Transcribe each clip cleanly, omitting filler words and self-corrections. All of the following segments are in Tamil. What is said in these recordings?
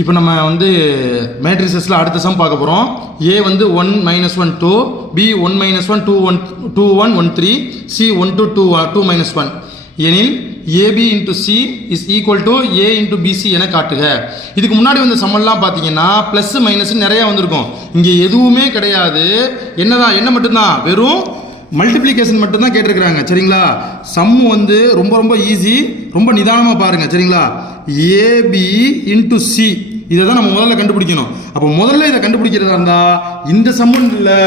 இப்போ நம்ம வந்து மேட்ரிசஸில் அடுத்த சம் பார்க்க போகிறோம். ஏ வந்து 1 -1 2, பி 1 -1 2 1 2 1 1 3, சி 1 to 2 2 -1 எனில் A B into C is equal to A into B C என காட்டுக. இதுக்கு முன்னாடி வந்த சம்மெல்லாம் பார்த்தீங்கன்னா ப்ளஸ் மைனஸ் நிறையா வந்திருக்கும். இங்கே எதுவுமே கிடையாது. என்ன மட்டும்தான், வெறும் மல்டிப்ளிகேஷன் மட்டும்தான் கேட்டிருக்கிறாங்க. சரிங்களா? சம் வந்து ரொம்ப ரொம்ப ஈஸி, ரொம்ப நிதானமாக பாருங்கள். சரிங்களா? ஏபி இன்ட்டு சி இதை தான் நம்ம முதல்ல கண்டுபிடிக்கணும். அப்போ முதல்ல இதை கண்டுபிடிக்கிறதா இருந்தால் இந்த சம்முன்னு இல்லை,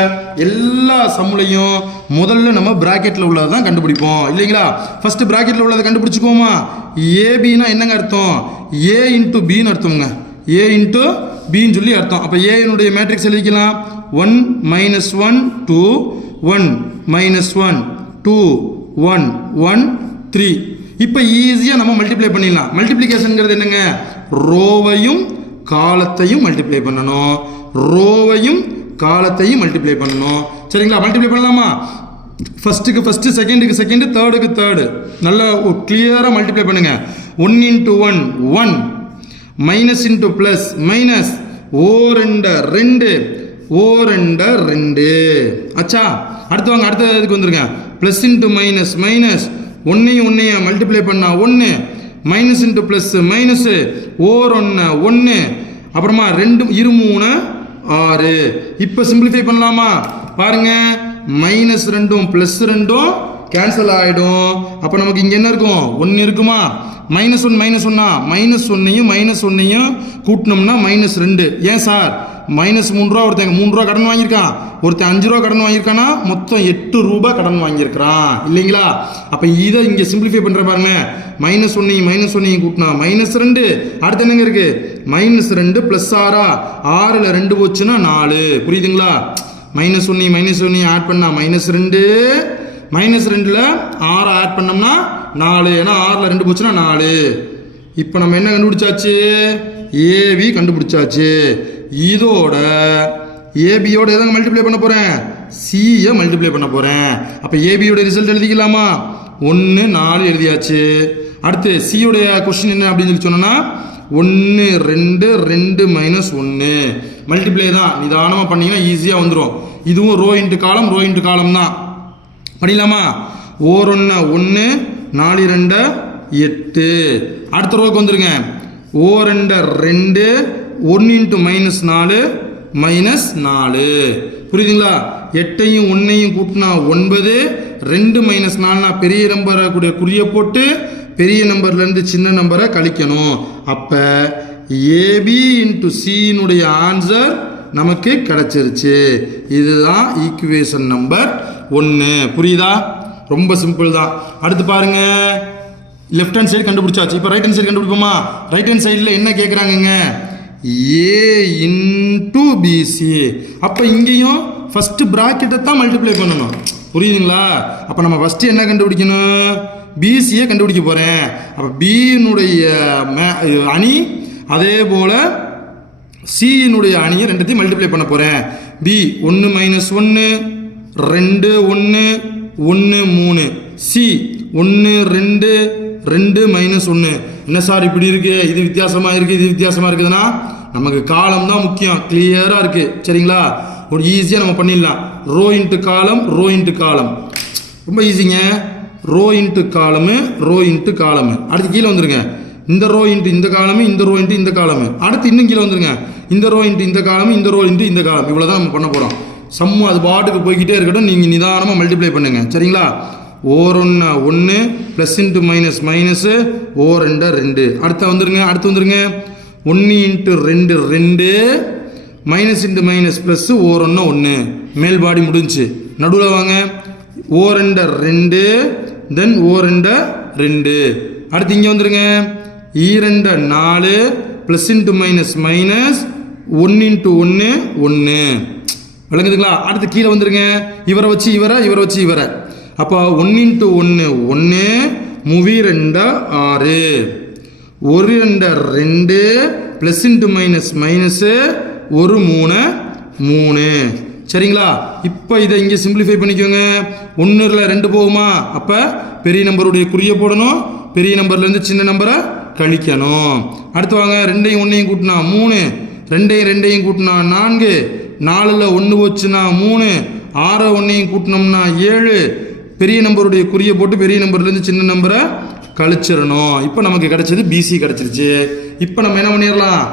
எல்லா சம்முலையும் முதல்ல நம்ம பிராக்கெட்டில் உள்ளதை தான் கண்டுபிடிப்போம் இல்லைங்களா? ஃபர்ஸ்ட் பிராக்கெட்டில் உள்ளதை கண்டுபிடிச்சிக்குவோமா? ஏபின்னா என்னங்க அர்த்தம்? A into pin அர்த்தம்ங்க. A into பின்னு சொல்லி அர்த்தம். அப்போ ஏனுடைய மேட்ரிக்ஸ் எழுதிக்கலாம். 1 -1 2 1 -1 2 1 1 3. இப்போ ஈஸியாக நம்ம மல்டிப்ளை பண்ணிடலாம். மல்டிப்ளிகேஷனுங்கிறது என்னங்க? ரோவையும் காலத்தையும் மல்டிப்ளை பண்ணணும், ரோவையும் காலத்தையும் மல்டிப்ளை பண்ணணும். சரிங்களா? மல்டிப்ளை பண்ணலாமா? ஃபர்ஸ்ட்டுக்கு ஃபர்ஸ்ட்டு, செகண்டுக்கு செகண்டு, தேர்டுக்கு தேர்டு. நல்லா கிளியராக மல்டிப்ளை பண்ணுங்க. 1 × 1 1, மைனஸ் இன்ட்டு ப்ளஸ் மைனஸ், ஓ 2 2, ஓ 2 2. ஆச்சா? அடுத்து வாங்க, அடுத்த இதுக்கு வந்துருங்க. ப்ளஸ் இன்ட்டு மைனஸ் மைனஸ், ஒன்னையும் மல்டிப்ளை பண்ணா 1, மைனஸ் இன்ட்டு ப்ளஸ் மைனஸ், ஓர் 1 1, அப்புறமா 2 3 6. இப்போ சிம்பிளிஃபை பண்ணலாமா? பாருங்க, மைனஸ் 2 ப்ளஸ் 2 கேன்சல் ஆகிடும். அப்போ நமக்கு இங்கே என்ன இருக்கும்? 1 இருக்குமா? -1 -1 மைனஸ் ஒன்னையும் கூட்டினோம்னா -2. ஏன் சார்? -3 ரூபா ஒருத்தன் 3 ரூபா கடன் வாங்கியிருக்கான், ஒருத்தன் 5 ரூபா கடன் வாங்கியிருக்கானா, மொத்தம் 8 ரூபாய் கடன் வாங்கியிருக்கிறான் இல்லைங்களா? அப்போ இதை இங்கே சிம்பிளிஃபை பண்ணுற பாருங்க. -1 கூட்டினா -2. அடுத்து என்னங்க இருக்கு? -2 + 6, 6ல் 2 போச்சுன்னா 4. புரியுதுங்களா? -1 ஆட் பண்ணா -2, -2ல் 6 ஆட் பண்ணோம்னா 4. ஏன்னா 6ல் 2 போச்சுன்னா 4. இப்போ நம்ம என்ன கண்டுபிடிச்சாச்சு? ஏபி கண்டுபிடிச்சாச்சு. இதோட ஏபியோட எதாங்க மல்டிப்ளை பண்ண போகிறேன்? சியை மல்டிப்ளை பண்ண போகிறேன். அப்போ ஏபியோட ரிசல்ட் எழுதிக்கலாமா? 1 4 எழுதியாச்சு. அடுத்து சியோடைய கொஸ்டின் என்ன அப்படின்னு சொல்லி சொன்னோன்னா 1 2 2 -1 மல்டிப்ளை தான். நிதானமாக பண்ணிங்கன்னா ஈஸியாக வந்துடும். இதுவும் ரோ இன்ட்டு காலம் தான். பண்ணிடலாமா? ஓர் 1 1, 4 2 8. அடுத்த ரோக்கு வந்துருங்க. ஓ 2 2, 1 × -4 -4. புரியுதுங்களா? 8ஐயும் 1ஐயும் கூட்டினா 9, 2 -4னா பெரிய நம்பரை கூட குறிய போட்டு பெரிய நம்பர்லேருந்து சின்ன நம்பரை கழிக்கணும். அப்போ ஏபி இன்ட்டு சியினுடைய ஆன்சர் நமக்கு கிடைச்சிருச்சு. இதுதான் ஈக்குவேஷன் நம்பர் 1. புரியுதா? ரொம்ப சிம்பிள் தான். அடுத்து பாருங்க, லெஃப்ட் ஹேண்ட் சைடு கண்டுபிடிச்சாச்சு. இப்போ ரைட் ஹேண்ட் சைடு கண்டுபிடிப்போமா? ரைட் ஹேண்ட் சைடில் என்ன கேட்குறாங்கங்க? ஏ இன்ட்டு பிசி. அப்போ இங்கேயும் ஃபஸ்ட்டு ப்ராக்கெட்டை தான் மல்டிப்ளை பண்ணணும். புரியுதுங்களா? அப்போ நம்ம ஃபஸ்ட்டு என்ன கண்டுபிடிக்கணும்? பிசியை கண்டுபிடிக்க போகிறேன். அப்போ பியினுடைய அணி, அதே போல் சியினுடைய அணியை ரெண்டுத்தையும் மல்டிப்ளை பண்ண போகிறேன். B 1 -1 2 1 1 3, C 1 2 2 -1. என்ன சார் இப்படி இருக்கு? இது வித்தியாசமாக இருக்குது, இது வித்தியாசமாக இருக்குதுன்னா நமக்கு காலம் தான் முக்கியம். கிளியராக இருக்குது. சரிங்களா? ஒரு ஈஸியாக நம்ம பண்ணிடலாம். Row into column, row into column, ரொம்ப ஈஸிங்க. Row into column, row into column. அடுத்து கீழே வந்துருங்க. இந்த ரோ இன்ட்டு இந்த காலமு, இந்த ரோ இன்ட்டு இந்த காலமு. அடுத்து இன்னும் கீழே வந்துருங்க. இந்த ரோ இன்ட்டு இந்த காலமு, இந்த ரோ இன்ட்டு இந்த காலம். இவ்வளோ தான் நம்ம பண்ண போகிறோம். சம்மு அது பாட்டுக்கு போய்கிட்டே இருக்கட்டும். நீங்கள் நிதானமாக மல்டிப்ளை பண்ணுங்கள். சரிங்களா? ஓர் 1 1, ப்ளஸ் இன்ட்டு மைனஸ் மைனஸு, ஓ 2 2. அடுத்து வந்துருங்க. 1 × 2 2, மைனஸ் இன்ட்டு மைனஸ் ப்ளஸ், ஓர் 1 1. மேல் பாடி முடிஞ்சு. நடுவில் வாங்க. ஓ 2 2, தென் ஓ 2 2. அடுத்து இங்கே வந்துருங்க. 2 4, ப்ளஸ் இன்ட்டு மைனஸ் மைனஸ், 1 × 1 1. விளங்குதுங்களா? அடுத்து கீழே வந்துருங்க. இவரை வச்சு இவரை. அப்போ 1 × 1 1, movie 2 6, 1 2 2, plus into minus minus, 1 3 3. சரிங்களா? இப்போ இதை இங்கே சிம்பிளிஃபை பண்ணிக்கோங்க. 1ல் 2 போகுமா? அப்போ பெரிய நம்பருடைய குறிய போடணும், பெரிய நம்பர்லேருந்து சின்ன நம்பரை கழிக்கணும். அடுத்து வாங்க, 2ஐயும் 1ஐயும் கூட்டினா 3, 2ஐயும் கூட்டினா 4, 4ல் 1 போச்சுன்னா 3, 6 1ஐயும் கூட்டினோம்னா 7. பெரிய நம்பருடைய குறியை போட்டு பெரிய நம்பர்லேருந்து சின்ன நம்பரை கழிச்சிடணும். இப்போ நமக்கு கிடைச்சது பிசி கிடைச்சிருச்சு. இப்போ நம்ம என்ன பண்ணிடலாம்,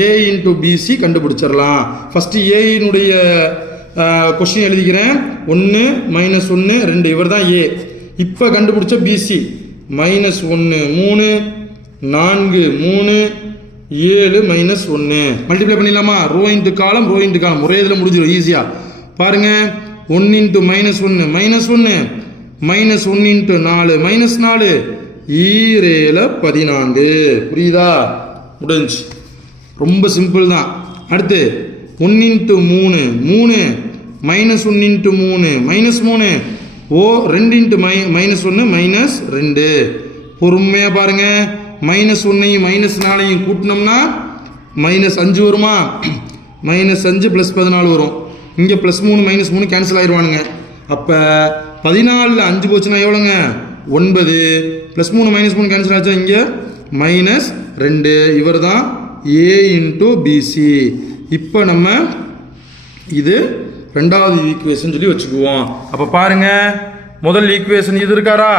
ஏ இன்ட்டு பிசி கண்டுபிடிச்சிடலாம். ஃபஸ்ட்டு ஏயினுடைய கொஸ்டின் எழுதிக்கிறேன். 1 -1 2, இவர் தான் ஏ. இப்போ கண்டுபிடிச்ச பிசி -1 3 4 3 7 -1 மல்டிப்ளை பண்ணிடலாமா? ரோ இன்ட்டு காலம் ஒரே இதில் முடிஞ்சிடும் ஈஸியாக. பாருங்க, 1 இன்ட்டு -1 -1 இன்ட்டு 4 -4 ஈரேல 14. புரியுதா? முடிஞ்சு. ரொம்ப சிம்பிள் தான். அடுத்து 1 இன்ட்டு 3 -1 இன்ட்டு 3 -3 ஓ 2 இன்ட்டு -1 -2. பொறுமையாக பாருங்க, -1ஐயும் -4ஐயும் கூட்டினோம்னா -5 வருமா? -5 + 14 வரும். இங்கே +3 -3 கேன்சல் ஆயிடுவானுங்க. அப்போ 14ல் 5 போச்சுன்னா எவ்வளோங்க? 9. +3 -3 கேன்சல் ஆச்சா? இங்கே -2. இவர் தான் ஏ இன்ட்டு பிசி. இப்போ நம்ம இது ரெண்டாவது ஈக்குவேஷன் சொல்லி வச்சுக்குவோம். அப்போ பாருங்க, முதல் ஈக்குவேஷன் இது இருக்காரா?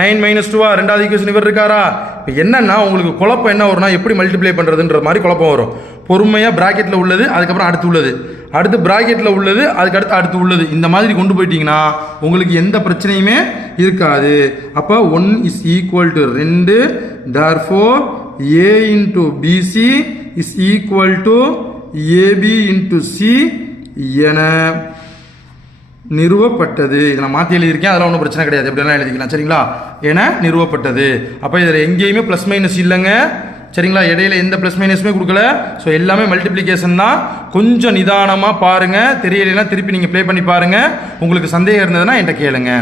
9 - 2. ரெண்டாவது ஈக்குவேஷன் இவர் இருக்காரா? இப்போ என்னன்னா உங்களுக்கு குழப்பம் என்ன வரும்னா, எப்படி மல்டிப்ளை பண்ணுறதுன்ற மாதிரி குழப்பம் வரும். பொறுமையாக ப்ராக்கெட்டில் உள்ளது, அதுக்கப்புறம் அடுத்து உள்ளது, அடுத்து ப்ராக்கெட்டில் உள்ளது, அதுக்கு அடுத்து உள்ளது, இந்த மாதிரி கொண்டு போயிட்டீங்கன்னா உங்களுக்கு எந்த பிரச்சனையுமே இருக்காது. அப்போ 1 = 2. therefore a into bc is equal to ab into c என நிறுவப்பட்டது. இதை நான் மாற்றி எழுதியிருக்கேன், அதெல்லாம் ஒன்றும் பிரச்சனை கிடையாது, எப்படிலாம் எழுதிக்கலாம். சரிங்களா? என நிறுவப்பட்டது. அப்போ இதில் எங்கேயுமே ப்ளஸ் மைனஸ் இல்லைங்க. சரிங்களா? இடையில எந்த ப்ளஸ் மைனஸுமே கொடுக்கல. ஸோ எல்லாமே மல்டிப்ளிகேஷன் தான். கொஞ்சம் நிதானமாக பாருங்கள். தெரியலைன்னா திருப்பி நீங்கள் ப்ளே பண்ணி பாருங்கள். உங்களுக்கு சந்தேகம் இருந்ததுன்னா என்கிட்ட கேளுங்க.